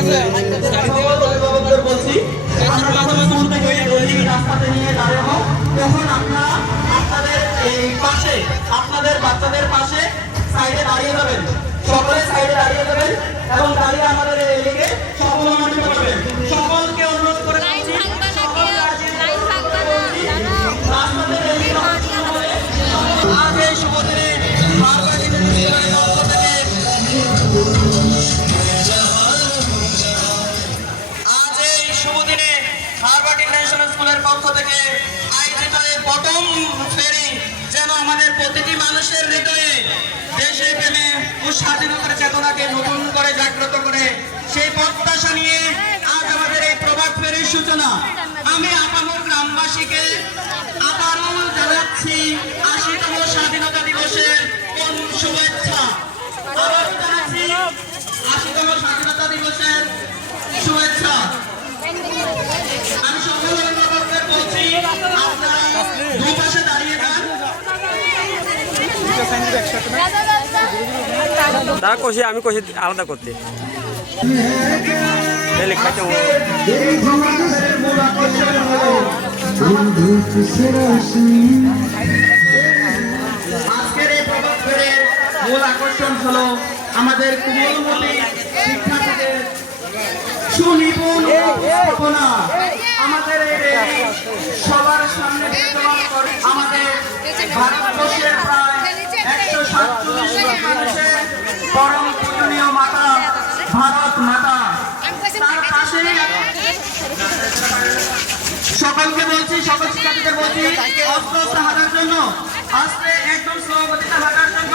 অভিভাবকদের বলছি রাস্তাতে নিয়ে দাঁড়াবো, তখন আপনারা আপনাদের এই পাশে আপনাদের বাচ্চাদের পাশে সাইডে দাঁড়িয়ে যাবেন, সকলে সাইডে দাঁড়িয়ে যাবেন এবং দাঁড়িয়ে আমাদের এই লিগে সম্মানিত করবেন। সকলকে অনুরোধ করে আজ এই শুভ দিনে হারবার্ট ইন্টারন্যাশনালের পক্ষ থেকে হারবার্ট ইন্টারন্যাশনাল স্কুলের পক্ষ থেকে আয়োজিত এই প্রথম ফেরি যেন আমাদের প্রতিটি মানুষের হৃদয়ে দেশে প্রেমে ও স্বাধীনতার চেতনাকে নতুন করে জাগ্রত করে, সেই প্রত্যাশা নিয়ে আজ আমাদের এই প্রভাত ফেরির সূচনা। আমি আপামর গ্রামবাসীকে আবারও জানাচ্ছি ৮০তম স্বাধীনতা দিবসের শুভেচ্ছা। আবারও জানাচ্ছি ৮০তম স্বাধীনতা দিবসের শুভেচ্ছা। আমি সকল অভিভাবকদের বলছি আপনারা দুই পাশে দাঁড়িয়ে যান। আমি কষি আলাদা করতে আজকের এই প্রভাত ফেরির মূল আকর্ষণ হলো আমাদের কুমলমতি শিক্ষার্থীদের সুনিপুণ উপস্থাপনা। আমাদের এই সবার সামনে আমাদের ভারতবর্ষের প্রায় ১৪৭ মানুষের পরম পূজনীয় মাতা ভারত মাতা, তার পাশে সকলকে বলছি, সকল শিক্ষার্থীদের বলছি অস্ত্র অস্ত্র হাঁটার জন্য, আস্তে একদম স্লো গতিতে হাঁটার জন্য।